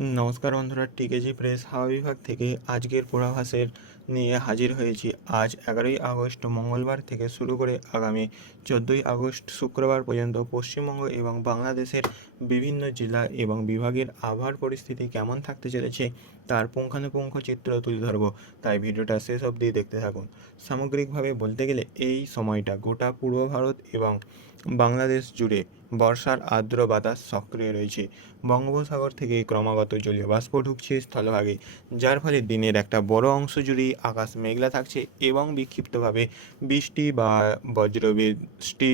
নমস্কার বন্ধুরা, টিকেজি প্রেস হাওয়া বিভাগ থেকে আজকের পূর্বাভাসের নিয়ে হাজির হয়েছি। আজ 11ই আগস্ট মঙ্গলবার থেকে শুরু করে আগামী 14ই আগস্ট শুক্রবার পর্যন্ত পশ্চিমবঙ্গ এবং বাংলাদেশের বিভিন্ন জেলা এবং বিভাগের আবহাওয়ার পরিস্থিতি কেমন থাকতে চলেছে তার পুঙ্খানুপুঙ্খ চিত্র তুলে ধরব, তাই ভিডিওটা শেষ অবধি দেখতে থাকুন। সামগ্রিকভাবে বলতে গেলে এই সময়টা গোটা পূর্ব ভারত এবং বাংলাদেশ জুড়ে বর্ষার আর্দ্র বাতাস সক্রিয় রয়েছে। বঙ্গোপসাগর থেকে ক্রমাগত জলীয় বাষ্প ঢুকছে স্থলভাগে, যার ফলে দিনের একটা বড় অংশ জুড়েই আকাশ মেঘলা থাকছে এবং বিক্ষিপ্তভাবে বৃষ্টি বা বজ্রবৃষ্টি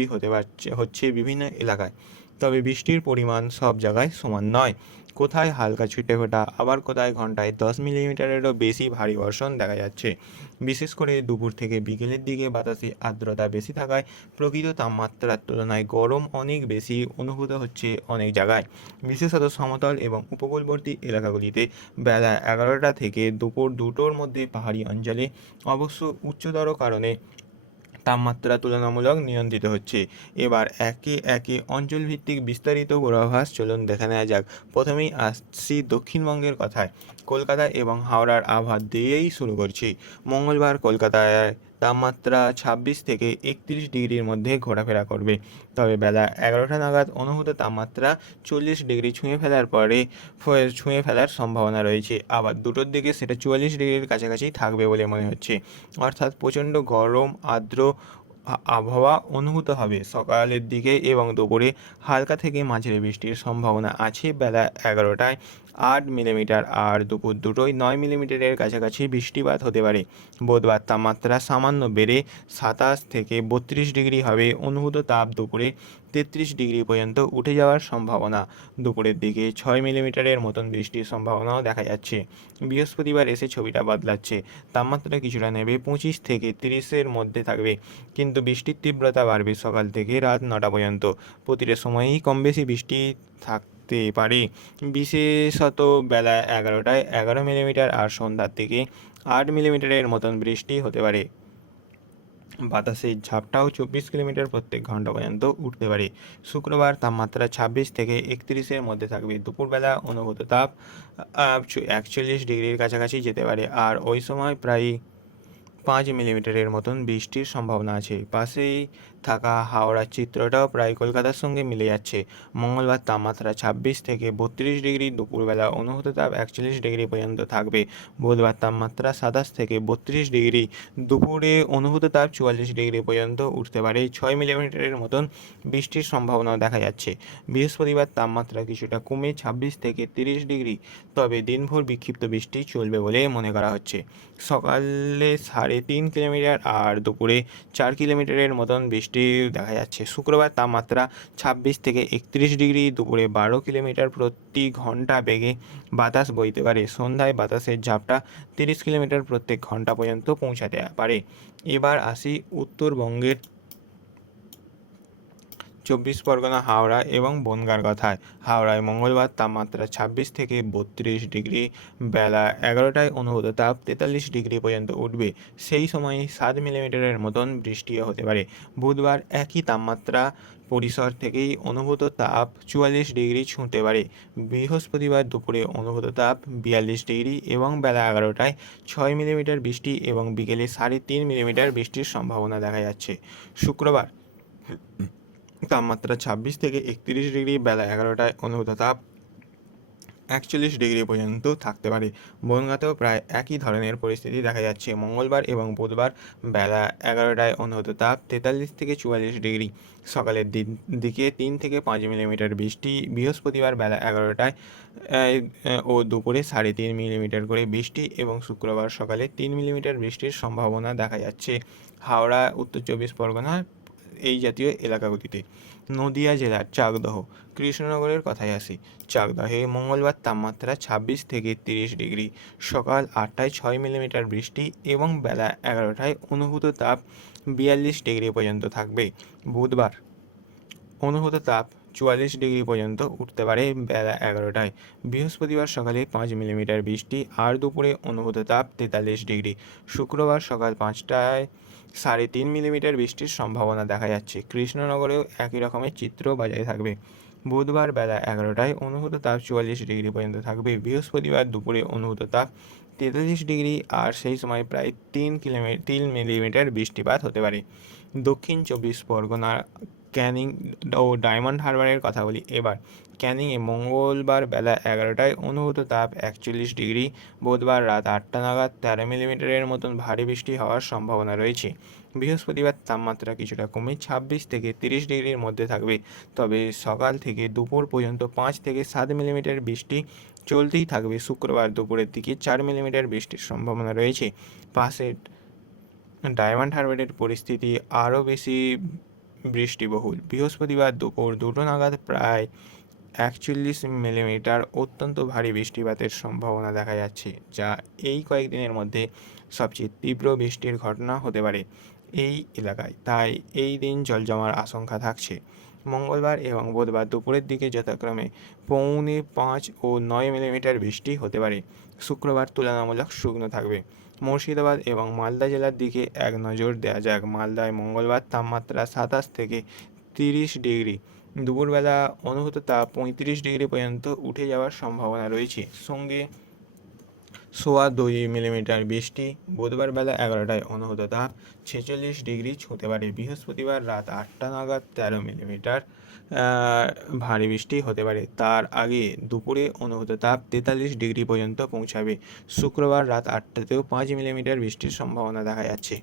হচ্ছে বিভিন্ন এলাকায়। তবে বৃষ্টির পরিমাণ সব জায়গায় সমান নয়। কোথায় হালকা ছিটেফোঁটা, আবার কোথায় ঘন্টায় 10 মিলিমিটারেরও বেশি ভারী বর্ষণ দেখা যাচ্ছে। বিশেষ করে দুপুর থেকে বিকেলের দিকে বাতাসে আর্দ্রতা বেশি থাকায় প্রকৃত তাপমাত্রার তুলনায় গরম অনেক বেশি অনুভূত হচ্ছে অনেক জায়গায়। বিশেষত সমতল এবং উপকূলবর্তী এলাকাগুলিতে বেলা 11টা থেকে দুপুর 2টোর মধ্যে পাহাড়ি অঞ্চলে অবশ্য উচ্চতর কারণে তাপমাত্রা তুলনামূলক নিয়ন্ত্রিত হচ্ছে। এবার একে একে অঞ্চলভিত্তিক বিস্তারিত পূর্বাভাস চলুন দেখে নেওয়া যাক। প্রথমেই আসছি দক্ষিণবঙ্গের কথায়। কলকাতা এবং হাওড়ার আবহাওয়া দিয়েই শুরু করছি। মঙ্গলবার কলকাতায় তাপমাত্রা 26 থেকে 31 ডিগ্রির মধ্যে ঘোরাফেরা করবে। তবে বেলা 11টা নাগাদ অনুভূত তাপমাত্রা 40 ডিগ্রি ছুঁয়ে ফেলার সম্ভাবনা রয়েছে। আবার 2টোর দিকে সেটা 44 ডিগ্রির কাছাকাছি থাকবে বলে মনে হচ্ছে। অর্থাৎ প্রচণ্ড গরম আর্দ্র আবহাওয়া অনুভূত হবে সকালের দিকে এবং দুপুরে হালকা থেকে মাঝারি বৃষ্টির সম্ভাবনা আছে বেলা 11টায় 8 মিলিমিটার, আর দুপুর 2টোয় 9 মিলিমিটারের কাছাকাছি বৃষ্টিপাত হতে পারে। বুধবার তাপমাত্রা সামান্য বেড়ে 27 থেকে 32 ডিগ্রি হবে। অনুভূত তাপ দুপুরে 33 ডিগ্রি পর্যন্ত উঠে যাওয়ার সম্ভাবনা। দুপুরের দিকে 6 মিলিমিটারের মতন বৃষ্টির সম্ভাবনাও দেখা যাচ্ছে। বৃহস্পতিবার এসে ছবিটা বদলাচ্ছে। তাপমাত্রা কিছুটা নেবে, 25 থেকে 30-এর মধ্যে থাকবে, কিন্তু বৃষ্টির তীব্রতা বাড়বে সকাল থেকে রাত 9টা পর্যন্ত। প্রতিটা সময়েই কম বেশি বৃষ্টি থাকতে পারে, বিশেষত বেলা 11টায় 11 মিলিমিটার আর সন্ধ্যার দিকে 8 মিলিমিটারের মতন বৃষ্টি হতে পারে। বাতাসের ঝাপটাও 24 কিলোমিটার প্রত্যেক ঘন্টা পর্যন্ত উঠতে পারে। শুক্রবার তাপমাত্রা 26 থেকে 31-এর মধ্যে থাকবে। দুপুরবেলা অনুভূত তাপ 41 ডিগ্রির কাছাকাছি যেতে পারে, আর ওই সময় প্রায় 5 মিলিমিটারের মতন বৃষ্টির সম্ভাবনা আছে। পাশেই থাকা হাওড়ার চিত্রটাও প্রায় কলকাতার সঙ্গে মিলে যাচ্ছে। মঙ্গলবার তাপমাত্রা 26 থেকে 32 ডিগ্রি, দুপুরবেলা অনুভূত তাপ 41 ডিগ্রি পর্যন্ত থাকবে। বুধবার তাপমাত্রা 27 থেকে 32 ডিগ্রি, দুপুরে অনুভূত তাপ 44 ডিগ্রি পর্যন্ত উঠতে পারে। 6 মিলিমিটারের মতন বৃষ্টির সম্ভাবনাও দেখা যাচ্ছে। বৃহস্পতিবার তাপমাত্রা কিছুটা কমে 26 থেকে 30 ডিগ্রি, তবে দিনভর বিক্ষিপ্ত বৃষ্টি চলবে বলে মনে করা হচ্ছে। সকালে 3.5 কিলোমিটার আর দুপুরে 4 কিলোমিটারের মতন বৃষ্টি দেখা যাচ্ছে। শুক্রবার তাপমাত্রা 26 থেকে 31 ডিগ্রি, দুপুরে 12 কিলোমিটার প্রতি ঘন্টা বেগে বাতাস বইতে পারে। সন্ধ্যায় বাতাসের ঝাপটা 30 কিলোমিটার প্রত্যেক ঘন্টা পর্যন্ত পৌঁছাতে পারে। এবার আসি উত্তরবঙ্গের 24 পরগনা, হাওড়া এবং বনগাঁর কথায়। হাওড়ায় মঙ্গলবার তাপমাত্রা 26 থেকে 32 ডিগ্রি, বেলা 11টায় অনুভূত তাপ 43 ডিগ্রি পর্যন্ত উঠবে। সেই সময় 7 মিলিমিটারের মতন বৃষ্টিও হতে পারে। বুধবার একই তাপমাত্রা পরিসর থেকেই অনুভূত তাপ 44 ডিগ্রি ছুঁতে পারে। বৃহস্পতিবার দুপুরে অনুভূত তাপ 42 ডিগ্রি এবং বেলা 11টায় 6 মিলিমিটার বৃষ্টি এবং বিকেলে 3.5 মিলিমিটার বৃষ্টির সম্ভাবনা দেখা যাচ্ছে। শুক্রবার তাপমাত্রা 26 থেকে 31 ডিগ্রি, বেলা 11টায় অনুভূত তাপ 41 ডিগ্রি পর্যন্ত থাকতে পারে। বনগাঁতেও প্রায় একই ধরনের পরিস্থিতি দেখা যাচ্ছে। মঙ্গলবার এবং বুধবার বেলা 11টায় অনুভূত তাপ 43 থেকে 44 ডিগ্রি, সকালের দিকে 3 থেকে 5 মিলিমিটার বৃষ্টি। বৃহস্পতিবার বেলা 11টায় ও দুপুরে 3.5 মিলিমিটার করে বৃষ্টি এবং শুক্রবার সকালে 3 মিলিমিটার বৃষ্টির সম্ভাবনা দেখা যাচ্ছে। হাওড়া, উত্তর 24 পরগনা এই জাতীয় এলাকাগুলিতে। নদিয়া জেলার চাকদহ, কৃষ্ণনগরের কথায় আসি। চাকদহে মঙ্গলবার তাপমাত্রা 26 থেকে 30 ডিগ্রি, সকাল 8টায় 6 মিলিমিটার বৃষ্টি এবং বেলা 11টায় অনুভূত তাপ 42 ডিগ্রি পর্যন্ত থাকবে। বুধবার অনুভূত তাপ 44 ডিগ্রি পর্যন্ত উঠতে পারে বেলা 11টায়। বৃহস্পতিবার সকালে 5 মিলিমিটার বৃষ্টি আর দুপুরে অনুভূত তাপ 43 ডিগ্রি। শুক্রবার সকাল 5টায় 3.5 মিলিমিটার বৃষ্টির সম্ভাবনা দেখা যাচ্ছে। কৃষ্ণনগরেও একই রকমের চিত্র বজায় থাকবে। বুধবার বেলা 11টায় অনুভূত তাপ 44 ডিগ্রি পর্যন্ত থাকবে। বৃহস্পতিবার দুপুরে অনুভূত তাপ 43 ডিগ্রি, আর সেই সময় প্রায় 3 মিলিমিটার বৃষ্টিপাত হতে পারে। দক্ষিণ 24 পরগনা, ক্যানিং ও ডায়মন্ড হারবারের কথা বলি এবার। ক্যানিংয়ে মঙ্গলবার বেলা 11টায় অনুভূত তাপ 41 ডিগ্রি। বুধবার রাত 8টা নাগাদ 13 মিলিমিটারের মতন ভারী বৃষ্টি হওয়ার সম্ভাবনা রয়েছে। বৃহস্পতিবার তাপমাত্রা কিছুটা কমে 26 থেকে 30 ডিগ্রির মধ্যে থাকবে, তবে সকাল থেকে দুপুর পর্যন্ত 5 থেকে 7 মিলিমিটার বৃষ্টি চলতেই থাকবে। শুক্রবার দুপুরের দিকে 4 মিলিমিটার বৃষ্টির সম্ভাবনা রয়েছে। পাশের ডায়মন্ড হারবারের পরিস্থিতি আরও বেশি বৃষ্টিবহুল। বৃহস্পতিবার দুপুর 2টো নাগাদ প্রায় 41 মিলিমিটার অত্যন্ত ভারী বৃষ্টিপাতের সম্ভাবনা দেখা যাচ্ছে, যা এই কয়েকদিনের মধ্যে সবচেয়ে তীব্র বৃষ্টির ঘটনা হতে পারে এই এলাকায়, তাই এই দিন জল জমার আশঙ্কা থাকছে। মঙ্গলবার এবং বুধবার দুপুরের দিকে যথাক্রমে 4.5 ও 9 মিলিমিটার বৃষ্টি হতে পারে। শুক্রবার তুলনামূলক শুকনো থাকবে। মুর্শিদাবাদ এবং মালদা জেলার দিকে এক নজর দেওয়া যাক। মালদায় মঙ্গলবার তাপমাত্রা 27 থেকে 30 ডিগ্রি, দুপুরবেলা অনুভূত তাপ 35 ডিগ্রি পর্যন্ত উঠে যাওয়ার সম্ভাবনা রয়েছে, সঙ্গে 2.25 মিলিমিটার বৃষ্টি। বুধবার বেলা 11টায় অনুভূত তাপ 46 ডিগ্রি ছুঁতে পারে। বৃহস্পতিবার রাত 8টা নাগাদ 13 মিলিমিটার ভারী বৃষ্টি হতে পারে। তার আগে দুপুরে অনুভূত তাপ 43 ডিগ্রি পর্যন্ত পৌঁছাবে। শুক্রবার রাত 8টাতেও 5 মিলিমিটার বৃষ্টির সম্ভাবনা দেখা যাচ্ছে।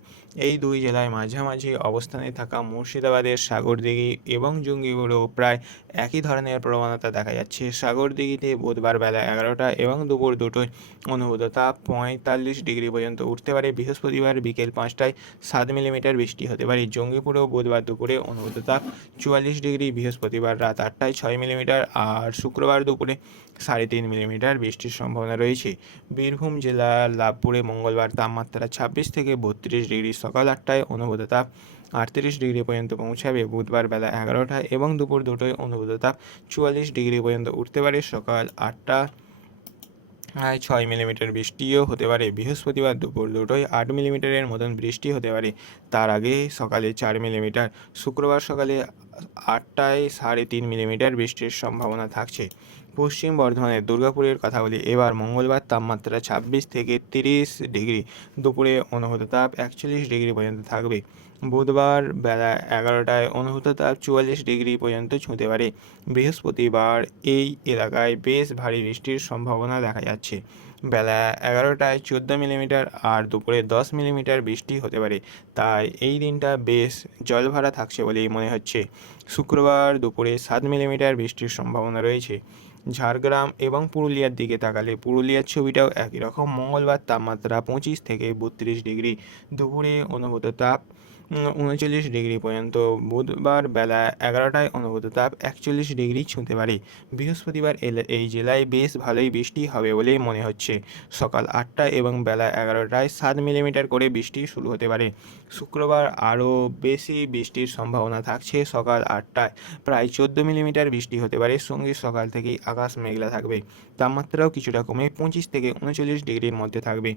এই দুই জেলায় মাঝামাঝি অবস্থানে থাকা মুর্শিদাবাদের সাগরদিঘি এবং জঙ্গিপুরেও প্রায় একই ধরনের প্রবণতা দেখা যাচ্ছে। সাগরদিঘিতে বুধবার বেলা 11টা এবং দুপুর 2টোয় অনুভূত তাপ 45 ডিগ্রি পর্যন্ত উঠতে পারে। বৃহস্পতিবার বিকেল 5টায় 7 মিলিমিটার বৃষ্টি হতে পারে। জঙ্গিপুরেও বুধবার দুপুরে অনুভূত তাপ 44 ডিগ্রি, বৃহস্পতিবার রাত 8টায় 6 মিলিমিটার, আর শুক্রবার দুপুরে 3.5 মিলিমিটার বৃষ্টির সম্ভাবনা রয়েছে। বীরভূম জেলার লাভপুরে মঙ্গলবার তাপমাত্রা 26 থেকে 32 ডিগ্রি, সকাল 8টায় অনুভূত তাপ 38 ডিগ্রি পর্যন্ত পৌঁছাবে। বুধবার বেলা 11টায় এবং দুপুর 2টোয় অনুভূত তাপ 44 ডিগ্রি পর্যন্ত উঠতে পারে। সকাল 8টা 6 মিলিমিটার বৃষ্টিও হতে পারে। বৃহস্পতিবার দুপুর 2টোয় 8 মিলিমিটারের মতন বৃষ্টি হতে পারে, তার আগে সকালে 4 মিলিমিটার। শুক্রবার সকালে 8টায় 3.5 মিলিমিটার বৃষ্টির সম্ভাবনা থাকছে। পশ্চিম বর্ধমানের দুর্গাপুরের কথা বলি এবার। মঙ্গলবার তাপমাত্রা 26 থেকে 30 ডিগ্রি, দুপুরে অনুভূত তাপ 41 ডিগ্রি পর্যন্ত থাকবে। বুধবার বেলা 11টায় অনুভূত তাপ 44 ডিগ্রি পর্যন্ত ছুঁতে পারে। বৃহস্পতিবার এই এলাকায় বেশ ভারী বৃষ্টির সম্ভাবনা দেখা যাচ্ছে। বেলা 11টায় 14 মিলিমিটার আর দুপুরে 10 মিলিমিটার বৃষ্টি হতে পারে, তাই এই দিনটা বেশ জলভরা থাকছে বলেই মনে হচ্ছে। শুক্রবার দুপুরে 7 মিলিমিটার বৃষ্টির সম্ভাবনা রয়েছে। ঝাড়গ্রাম এবং পুরুলিয়ার দিকে তাকালে পুরুলিয়ার ছবিটাও একই রকম। মঙ্গলবার তাপমাত্রা 25 থেকে 32 ডিগ্রি, দুপুরে অনুভূত তাপ 39 ডিগ্রি পর্যন্ত। বুধবার বেলা 11টায় অনুভূত তাপ 41 ডিগ্রি ছুঁতে পারে। বৃহস্পতিবার এই জেলায় বেশ ভালোই বৃষ্টি হবে বলেই মনে হচ্ছে। সকাল 8টা এবং বেলা 11টায় 7 মিলিমিটার করে বৃষ্টি শুরু হতে পারে। শুক্রবার আরও বেশি বৃষ্টির সম্ভাবনা থাকছে। সকাল 8টায় প্রায় 14 মিলিমিটার বৃষ্টি হতে পারে, সঙ্গে সকাল থেকেই আকাশ মেঘলা থাকবে। তাপমাত্রাও কিছুটা কমে 25 থেকে 39 ডিগ্রির মধ্যে থাকবে।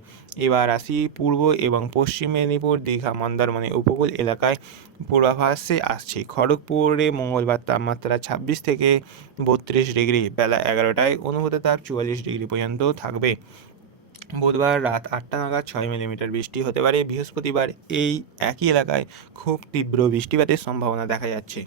এবার আসি পূর্ব এবং পশ্চিম মেদিনীপুর, দীঘা, মন্দারমণি উপকূল এলাকায় পূর্বাভাসে আসছে। খড়গপুরে মঙ্গলবার তাপমাত্রা 26 থেকে 32 ডিগ্রি, বেলা 11টায় অনুভূত তাপ 44 ডিগ্রি পর্যন্ত থাকবে। বুধবার রাত 8টা নাগাদ 6 মিলিমিটার বৃষ্টি হতে পারে। বৃহস্পতিবার এই একই এলাকায় খুব তীব্র বৃষ্টিপাতের সম্ভাবনা দেখা যাচ্ছে।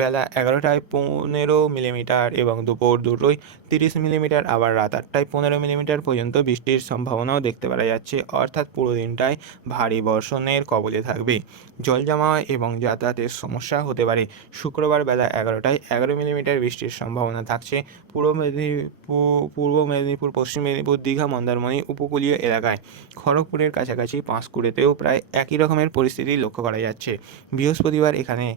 বেলা 11টায় 15 মিলিমিটার এবং দুপুর 2টোয় 30 মিলিমিটার, আবার রাত 8টায় 15 মিলিমিটার পর্যন্ত বৃষ্টির সম্ভাবনাও দেখতে পাওয়া যাচ্ছে। অর্থাৎ পুরো দিনটায় ভারী বর্ষণের কবলে থাকবে। জল জমা এবং যাতায়াতের সমস্যা হতে পারে। শুক্রবার বেলা 11টায় 11 মিলিমিটার বৃষ্টির সম্ভাবনা থাকছে পূর্ব মেদিনীপুর, পশ্চিম মেদিনীপুর, দীঘা, মন্দারমণি উপকূলীয় এলাকায়। খড়গপুরের কাছাকাছি পাঁশকুড়েতেও প্রায় একই রকমের পরিস্থিতি লক্ষ্য করা যাচ্ছে। বৃহস্পতিবার এখানে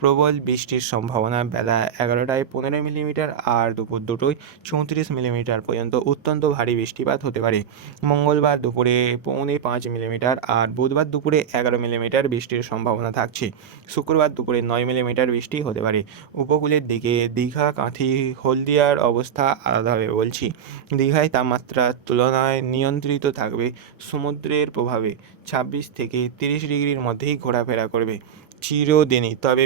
প্রবল বৃষ্টির সম্ভাবনা। বেলা 11টায় 15 মিলিমিটার আর দুপুর 2টোয় 34 মিলিমিটার পর্যন্ত অত্যন্ত ভারী বৃষ্টিপাত হতে পারে। মঙ্গলবার দুপুরে 4.5 মিলিমিটার আর বুধবার দুপুরে 11 মিলিমিটার বৃষ্টির সম্ভাবনা থাকছে। শুক্রবার দুপুরে 9 মিলিমিটার বৃষ্টি হতে পারে। উপকূলের দিকে দীঘা, কাঁথি, হলদিয়ার অবস্থা আলাদাভাবে বলছি। দীঘায় তাপমাত্রার তুলনায় নিয়ন্ত্রিত থাকবে। সমুদ্রের প্রভাবে 26 থেকে 30 ডিগ্রির মধ্যেই ঘোরাফেরা করবে। চিরদিনই, তবে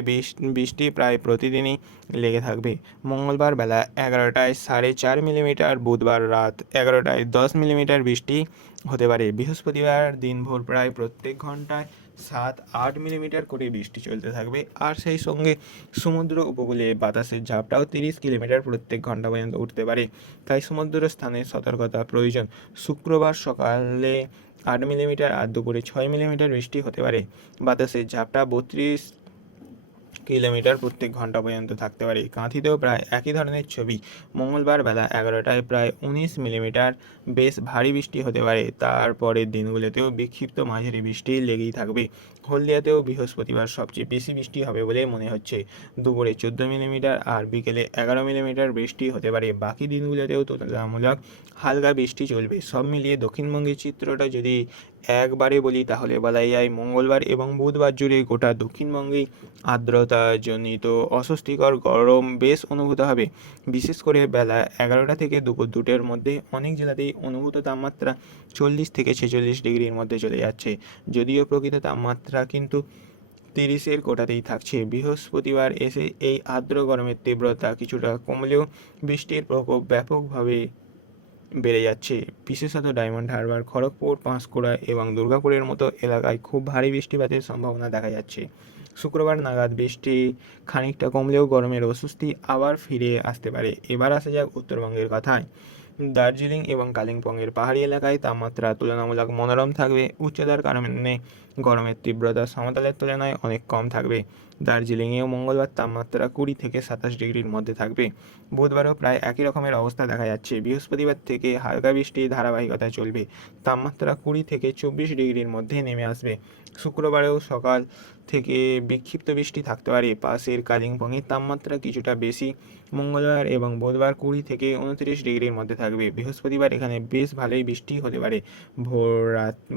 বৃষ্টি প্রায় প্রতিদিনই লেগে থাকবে। মঙ্গলবার বেলা 11টায় 4.5 মিলিমিটার, বুধবার রাত 11টায় 10 মিলিমিটার বৃষ্টি হতে পারে। বৃহস্পতিবার দিনভর প্রায় প্রত্যেক ঘন্টায় 7-8 মিলিমিটার করে বৃষ্টি চলতে থাকবে, আর সেই সঙ্গে সমুদ্র উপকূলে বাতাসের ঝাপটাও 30 কিলোমিটার প্রত্যেক ঘন্টা পর্যন্ত উঠতে পারে, তাই সমুদ্র স্থানে সতর্কতা প্রয়োজন। শুক্রবার সকালে 8 মিলিমিটার আর দুপুরে 6 মিলিমিটার বৃষ্টি হতে পারে। বাতাসের ঝাপটা 32 কিলোমিটার প্রত্যেক ঘন্টা পর্যন্ত থাকতে পারে। কাঁথিতেও প্রায় একই ধরনের ছবি। মঙ্গলবার বেলা 11টায় প্রায় 19 মিলিমিটার বেশ ভারী বৃষ্টি হতে পারে। তারপরের দিনগুলোতেও বিক্ষিপ্ত মাঝারি বৃষ্টি লেগেই থাকবে। হলদিয়াতেও বৃহস্পতিবার সবচেয়ে বেশি বৃষ্টি হবে বলে মনে হচ্ছে। দুপুরে 14 মিলিমিটার আর বিকেলে 11 মিলিমিটার বৃষ্টি হতে পারে। বাকি দিনগুলোতেও তুলনামূলক হালকা বৃষ্টি চলবে। সব মিলিয়ে দক্ষিণবঙ্গের চিত্রটা যদি একবারে বলি তাহলে বলাই যায় মঙ্গলবার এবং বুধবার জুড়ে গোটা দক্ষিণবঙ্গেই আর্দ্রতাজনিত অস্বস্তিকর গরম বেশ অনুভূত হবে। বিশেষ করে বেলা 11টা থেকে দুপুর 2টের মধ্যে অনেক জেলাতেই অনুভূত তাপমাত্রা 40 থেকে 46 ডিগ্রির মধ্যে চলে যাচ্ছে, যদিও প্রকৃত তাপমাত্রা কিন্তু 30-এর কোঠাতেই থাকছে। বৃহস্পতিবার এসে এই আর্দ্র গরমের তীব্রতা কিছুটা কমলেও বৃষ্টির প্রকোপ ব্যাপকভাবে বেড়ে যাচ্ছে। বিশেষত ডায়মন্ড হারবার, খড়গপুর, পাঁশকুড়া এবং দুর্গাপুরের মতো এলাকায় খুব ভারী বৃষ্টিপাতের সম্ভাবনা দেখা যাচ্ছে। শুক্রবার নাগাদ বৃষ্টি খানিকটা কমলেও গরমের অস্বস্তি আবার ফিরে আসতে পারে। এবার আসা যাক উত্তরবঙ্গের কথায়। দার্জিলিং এবং কালিম্পংয়ের পাহাড়ি এলাকায় তাপমাত্রা তুলনামূলক মনোরম থাকবে। উচ্চতার কারণে গরমের তীব্রতা সমতলের তুলনায় অনেক কম থাকবে। দার্জিলিংয়েও মঙ্গলবার তাপমাত্রা 20 থেকে 27 ডিগ্রির মধ্যে থাকবে। বুধবারও প্রায় একই রকমের অবস্থা দেখা যাচ্ছে। বৃহস্পতিবার থেকে হালকা বৃষ্টির ধারাবাহিকতা চলবে। তাপমাত্রা 20 থেকে 24 ডিগ্রির মধ্যে নেমে আসবে। শুক্রবারেও সকাল থেকে বিক্ষিপ্ত বৃষ্টি থাকতে পারে। পাশের কালিম্পংয়ের তাপমাত্রা কিছুটা বেশি। মঙ্গলবার এবং বুধবার 20 থেকে 29 ডিগ্রির মধ্যে থাকবে। বৃহস্পতিবার এখানে বেশ ভালোই বৃষ্টি হতে পারে।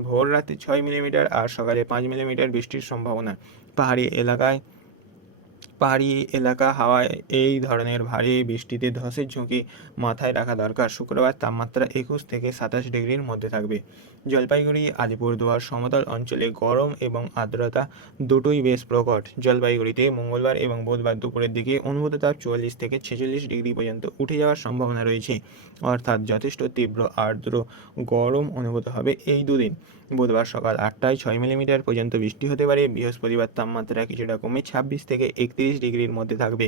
ভোর রাতে 6 মিলিমিটার আর সকালে 5 মিলিমিটার বৃষ্টির সম্ভাবনা। পাহাড়ি এলাকা হাওয়ায় এই ধরনের ভারী বৃষ্টিতে ধসের ঝুঁকি মাথায় রাখা দরকার। শুক্রবার তাপমাত্রা 21 থেকে 27 ডিগ্রির মধ্যে থাকবে। জলপাইগুড়ি, আলিপুরদুয়ার সমতল অঞ্চলে গরম এবং আর্দ্রতা দুটোই বেশ প্রকট। জলপাইগুড়িতে মঙ্গলবার এবং বুধবার দুপুরের দিকে অনুভূত তাপ 44 থেকে 46 ডিগ্রি পর্যন্ত উঠে যাওয়ার সম্ভাবনা রয়েছে, অর্থাৎ যথেষ্ট তীব্র আর্দ্র গরম অনুভূত হবে এই দুদিন। বুধবার সকাল 8টায় 6 মিলিমিটার পর্যন্ত বৃষ্টি হতে পারে। বৃহস্পতিবার তাপমাত্রা কিছুটা কমে 26 থেকে 31 ডিগ্রির মধ্যে থাকবে।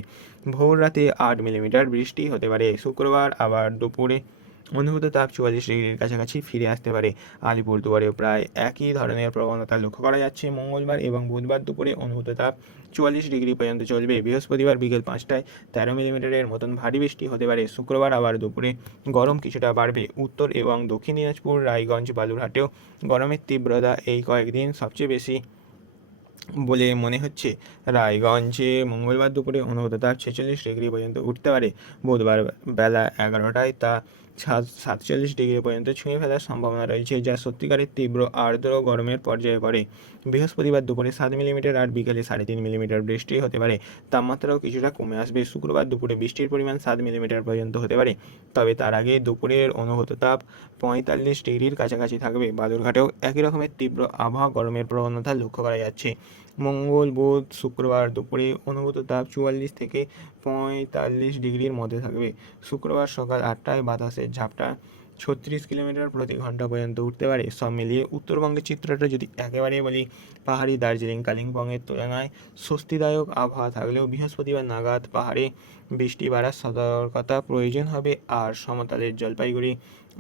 ভোর রাতে 8 মিলিমিটার বৃষ্টি হতে পারে। শুক্রবার আবার দুপুরে অনুভূত তাপ 44 ডিগ্রির কাছাকাছি ফিরে আসতে পারে। আলিপুরদুয়ারেও প্রায় একই ধরনের প্রবণতা লক্ষ্য করা যাচ্ছে। মঙ্গলবার এবং বুধবার দুপুরে অনুভূত তাপ 44 ডিগ্রি পর্যন্ত চলবে। বৃহস্পতিবার বিকেল 5টায় 13 মিলিমিটারের মতন ভারী বৃষ্টি হতে পারে। শুক্রবার আবার দুপুরে গরম কিছুটা বাড়বে। উত্তর এবং দক্ষিণ দিনাজপুর, রায়গঞ্জ, বালুরহাটেও গরমের তীব্রতা এই কয়েকদিন সবচেয়ে বেশি বলে মনে হচ্ছে। রায়গঞ্জে মঙ্গলবার দুপুরে অনুভূত তাপ 46 ডিগ্রি পর্যন্ত উঠতে পারে। বুধবার বেলা 11টায় তা 47 ডিগ্রি পর্যন্ত ছুঁয়ে ফেলার সম্ভাবনা রয়েছে, যা সত্যিকারের তীব্র আর্দ্র গরমের পর্যায়ে পড়ে। বৃহস্পতিবার দুপুরে 7 মিলিমিটার আর বিকেলে 3.5 মিলিমিটার বৃষ্টি হতে পারে। তাপমাত্রাও কিছুটা কমে আসবে। শুক্রবার দুপুরে বৃষ্টির পরিমাণ 7 মিলিমিটার পর্যন্ত হতে পারে, তবে তার আগে দুপুরের অনুভূত তাপ 45 ডিগ্রির কাছাকাছি থাকবে। বালুরঘাটেও একই রকমের তীব্র আবহাওয়া গরমের প্রবণতা লক্ষ্য করা যাচ্ছে। মঙ্গল, বুধ, শুক্রবার দুপুরে অনুভূত তাপ 44 থেকে 45 ডিগ্রির মধ্যে থাকবে। শুক্রবার সকাল 8টায় বাতাসের ঝাপটা 36 কিলোমিটার প্রতি ঘন্টা পর্যন্ত উঠতে পারে। সব মিলিয়ে উত্তরবঙ্গের চিত্রটা যদি একেবারে বলি, পাহাড়ি দার্জিলিং, কালিম্পংয়ের তুলনায় স্বস্তিদায়ক আবহাওয়া থাকলেও বৃহস্পতিবার নাগাদ পাহাড়ে বৃষ্টি বাড়ার সতর্কতা প্রয়োজন হবে। আর সমতলের জলপাইগুড়ি,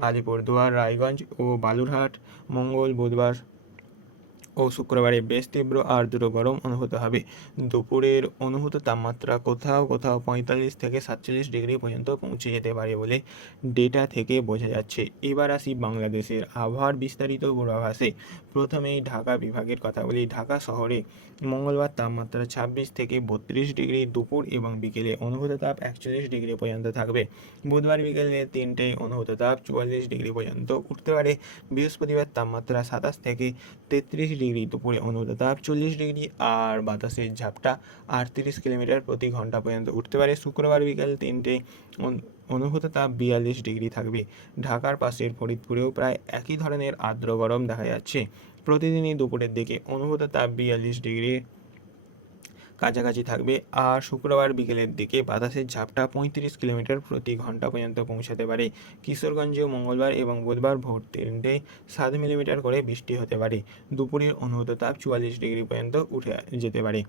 আলিপুরদুয়ার, রায়গঞ্জ ও বালুরহাট মঙ্গল, বুধবার ও শুক্রবারে বেশ তীব্র আর্দ্র গরম অনুভূত হবে। দুপুরের অনুভূত তাপমাত্রা কোথাও কোথাও 45 থেকে 47 ডিগ্রি পর্যন্ত পৌঁছে যেতে পারে বলে ডেটা থেকে বোঝা যাচ্ছে। এবার আসি বাংলাদেশের আবহাওয়ার বিস্তারিত পূর্বাভাসে। প্রথমেই ঢাকা বিভাগের কথা বলি। ঢাকা শহরে মঙ্গলবার তাপমাত্রা 26 থেকে 32 ডিগ্রি, দুপুর এবং বিকেলে অনুভূত তাপ 41 ডিগ্রি পর্যন্ত থাকবে। বুধবার বিকেলে 3টায় অনুভূত তাপ 44 ডিগ্রি পর্যন্ত উঠতে পারে। বৃহস্পতিবার তাপমাত্রা 27 থেকে 33 ডিগ্রি, দুপুরে অনুভূত তাপ 40 ডিগ্রি আর বাতাসের ঝাপটা 38 কিলোমিটার প্রতি ঘন্টা পর্যন্ত উঠতে পারে। শুক্রবার বিকেল 3টে অনুভূত তাপ 42 ডিগ্রি থাকবে। ঢাকার পাশের ফরিদপুরেও প্রায় একই ধরনের আর্দ্র গরম দেখা যাচ্ছে। প্রতিদিনই দুপুরের দিকে অনুভূত তাপ 42 ডিগ্রি কাছাকাছি থাকবে। আর শুক্রবার বিকেলের দিকে বাতাসের ঝাপটা 35 কিলোমিটার প্রতি ঘন্টা পর্যন্ত পৌঁছাতে পারে। কিশোরগঞ্জেও মঙ্গলবার এবং বুধবার ভোর 3টে 7 মিলিমিটার করে বৃষ্টি হতে পারে। দুপুরের অনুভূত তাপ 44 ডিগ্রি পর্যন্ত উঠে যেতে পারে।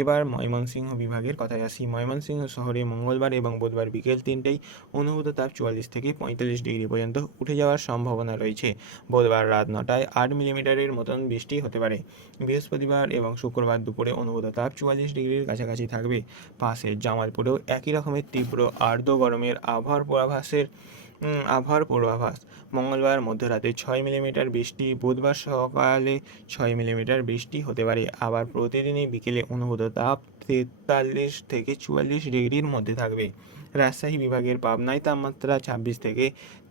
এবার ময়মনসিংহ বিভাগের কথায় আসি। ময়মনসিংহ শহরে মঙ্গলবার এবং বুধবার বিকেল 3টেয় অনুভূত তাপ 44 থেকে 45 ডিগ্রি পর্যন্ত উঠে যাওয়ার সম্ভাবনা রয়েছে। বুধবার রাত 9টায় 8 মিলিমিটারের মতন বৃষ্টি হতে পারে। বৃহস্পতিবার এবং শুক্রবার দুপুরে অনুভূত তাপ 44 ডিগ্রির কাছাকাছি থাকবে। পাশের জামালপুরেও একই রকমের তীব্র আর্দ্র গরমের আবহাওয়ার পূর্বাভাস। মঙ্গলবার মধ্যরাতে 6 মিলিমিটার বৃষ্টি, বুধবার সকালে 6 মিলিমিটার বৃষ্টি হতে পারে। আবার প্রতিদিনই বিকেলে অনুভূত তাপ 43 থেকে 44 ডিগ্রির মধ্যে থাকবে। রাজশাহী বিভাগের পাবনায় তাপমাত্রা 26 থেকে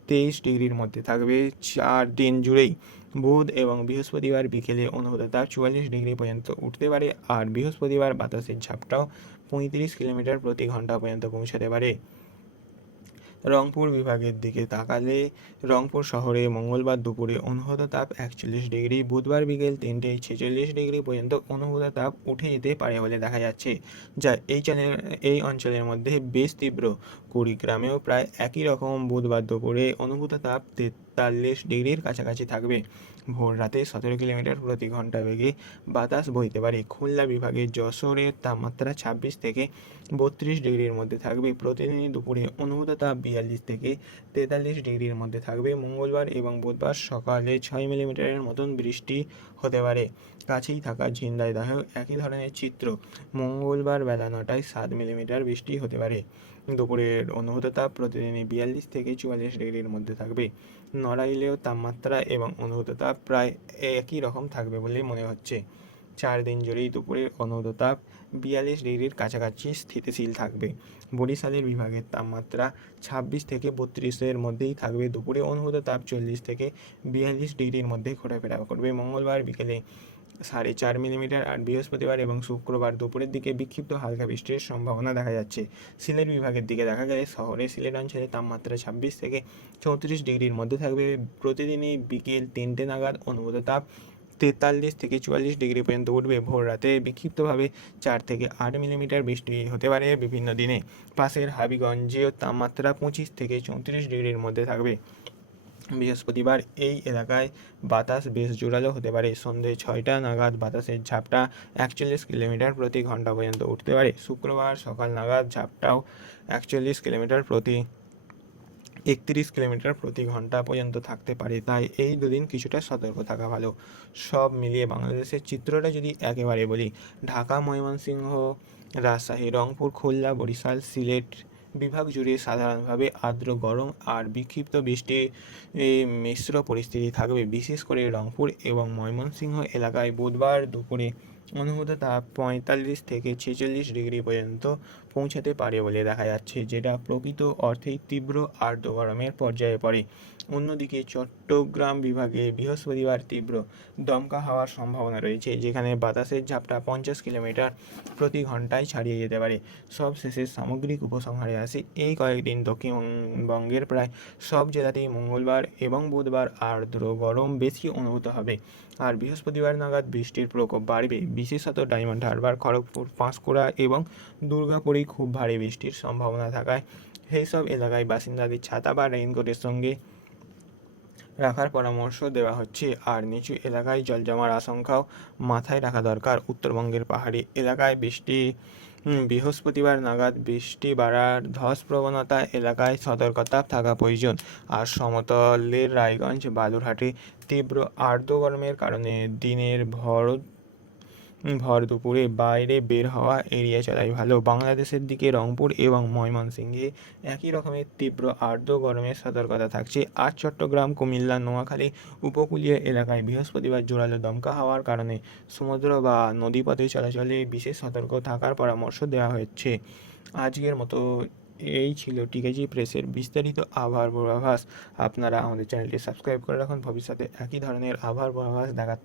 23 ডিগ্রির মধ্যে থাকবে 4 দিন জুড়েই। বুধ এবং বৃহস্পতিবার বিকেলে অনুভূত তাপ 44 ডিগ্রি পর্যন্ত উঠতে পারে। আর বৃহস্পতিবার বাতাসের ঝাপটাও 35 কিলোমিটার প্রতি ঘন্টা পর্যন্ত পৌঁছাতে পারে। রংপুর বিভাগের দিকে তাকালে রংপুর শহরে মঙ্গলবার দুপুরে অনুভূত তাপ 41 ডিগ্রি, বুধবার বিকেল 3টেয় 46 ডিগ্রি পর্যন্ত অনুভূত তাপ উঠে যেতে পারে বলে দেখা যাচ্ছে, যা এই অঞ্চলের মধ্যে বেশ তীব্র। কুড়িগ্রামেও প্রায় একই রকম, বুধবার দুপুরে অনুভূত তাপ 43 ডিগ্রির কাছাকাছি থাকবে। ভোর রাতে 17 কিলোমিটার প্রতি ঘন্টা বেগে বাতাস বইতে পারে। খুলনা বিভাগের যশোরের তাপমাত্রা 26 থেকে 32 ডিগ্রির মধ্যে থাকবে। প্রতিদিনই দুপুরে অনুভূত তাপ 42 থেকে 43 ডিগ্রির মধ্যে থাকবে। মঙ্গলবার এবং বুধবার সকালে 6 মিলিমিটারের মতন বৃষ্টি হতে পারে। কাছেই থাকা ঝিনাইদহেও একই ধরনের চিত্র। মঙ্গলবার বেলা 9টায় 7 মিলিমিটার বৃষ্টি হতে পারে। দুপুরের অনুভূত তাপ প্রতিদিনই 42 থেকে 44 ডিগ্রির মধ্যে থাকবে। নড়াইলেও তাপমাত্রা এবং অনুভূত তাপ প্রায় একই রকম থাকবে বলে মনে হচ্ছে। 4 দিন জুড়েই দুপুরের অনুভূত তাপ 42 ডিগ্রির কাছাকাছি স্থিতিশীল থাকবে। বরিশালের বিভাগের তাপমাত্রা 26 থেকে 32-এর মধ্যেই থাকবে। দুপুরে অনুভূত তাপ 40 থেকে 42 ডিগ্রির মধ্যে ঘোরাফেরা করবে। মঙ্গলবার বিকেলে 4.5 মিলিমিটার আর বৃহস্পতিবার এবং শুক্রবার দুপুরের দিকে বিক্ষিপ্ত হালকা বৃষ্টির সম্ভাবনা দেখা যাচ্ছে। সিলেট বিভাগের দিকে দেখা গেলে শহরে সিলেট অঞ্চলে তাপমাত্রা 26 থেকে 34 ডিগ্রির মধ্যে থাকবে। প্রতিদিনই বিকেল 3টে নাগাদ অনুভূত তাপ 43 থেকে 44 ডিগ্রি পর্যন্ত উঠবে। ভোর রাতে বিক্ষিপ্তভাবে 4 থেকে 8 মিলিমিটার বৃষ্টি হতে পারে বিভিন্ন দিনে। পাশের হাবিগঞ্জেও তাপমাত্রা 25 থেকে 34 ডিগ্রির মধ্যে থাকবে। বৃহস্পতিবার এই এলাকায় বাতাস বেশ জোরালো হতে পারে। সন্ধে 6টা নাগাদ বাতাসের ঝাপটা 41 কিলোমিটার প্রতি ঘন্টা পর্যন্ত উঠতে পারে। শুক্রবার সকাল নাগাদ ঝাপটাও 31 কিলোমিটার প্রতি ঘন্টা পর্যন্ত থাকতে পারে। তাই এই দুদিন কিছুটা সতর্ক থাকা ভালো। সব মিলিয়ে বাংলাদেশের চিত্রটা যদি একেবারে বলি, ঢাকা, ময়মনসিংহ, রাজশাহী, রংপুর, খুলনা, বরিশাল, সিলেট বিভাগ জুড়ে সাধারণভাবে আর্দ্র গরম আর বিক্ষিপ্ত বৃষ্টি মিশ্র পরিস্থিতি থাকবে। বিশেষ করে রংপুর এবং ময়মনসিংহ এলাকায় বুধবার দুপুরে অনুভূত তাপ 45 থেকে 46 ডিগ্রি পর্যন্ত পৌঁছাতে পারে বলে দেখা যাচ্ছে, যেটা প্রকৃত অর্থেই তীব্র আর্দ্র গরমের পর্যায়ে পড়ে। অন্যদিকে চট্টগ্রাম বিভাগে বৃহস্পতিবার তীব্র দমকা হওয়ার সম্ভাবনা রয়েছে, যেখানে বাতাসের ঝাপটা 50 কিলোমিটার প্রতি ঘন্টায় ছাড়িয়ে যেতে পারে। সবশেষে সামগ্রিক উপসংহারে আসি, এই কয়েকদিন দক্ষিণবঙ্গের প্রায় সব জেলাতেই মঙ্গলবার এবং বুধবার আর্দ্র গরম বেশি অনুভূত হবে। আর বৃহস্পতিবার নাগাদ বৃষ্টির প্রকোপ বাড়বে। বিশেষত ডায়মন্ড হারবার, খড়গপুর, পাঁশকুড়া এবং দুর্গাপুরে খুব ভারী বৃষ্টির সম্ভাবনা থাকায় সেই সব এলাকায় বাসিন্দাদের ছাতা বা রেইনকোটের সঙ্গে রাখার পরামর্শ দেওয়া হচ্ছে। আর নিচু এলাকায় জল জমার আশঙ্কাও মাথায় রাখা দরকার। উত্তরবঙ্গের পাহাড়ি এলাকায় বৃহস্পতিবার নাগাদ বৃষ্টি বাড়ার ধস প্রবণতা এলাকায় সতর্কতা থাকা প্রয়োজন। আর সমতলের রায়গঞ্জ, বালুরঘাটে তীব্র আর্দ্র গরমের কারণে দিনের ভর দুপুরে বাইরে বের হওয়া এড়িয়ে চলাই ভালো। বাংলাদেশের দিকে রংপুর এবং ময়মনসিংহে একই রকমের তীব্র আর্দ্র গরমের সতর্কতা থাকছে। আর চট্টগ্রাম, কুমিল্লা, নোয়াখালী উপকূলীয় এলাকায় বৃহস্পতিবার জোরালো দমকা হওয়ার কারণে সমুদ্র বা নদীপথে চলাচলে বিশেষ সতর্ক থাকার পরামর্শ দেওয়া হচ্ছে। আজকের মতো এই ছিল টিকেজি প্রেসের বিস্তারিত আবহাওয়ার পূর্বাভাস। আপনারা আমাদের চ্যানেলটি সাবস্ক্রাইব করে রাখুন ভবিষ্যতে একই ধরনের আবহাওয়ার পূর্বাভাস দেখার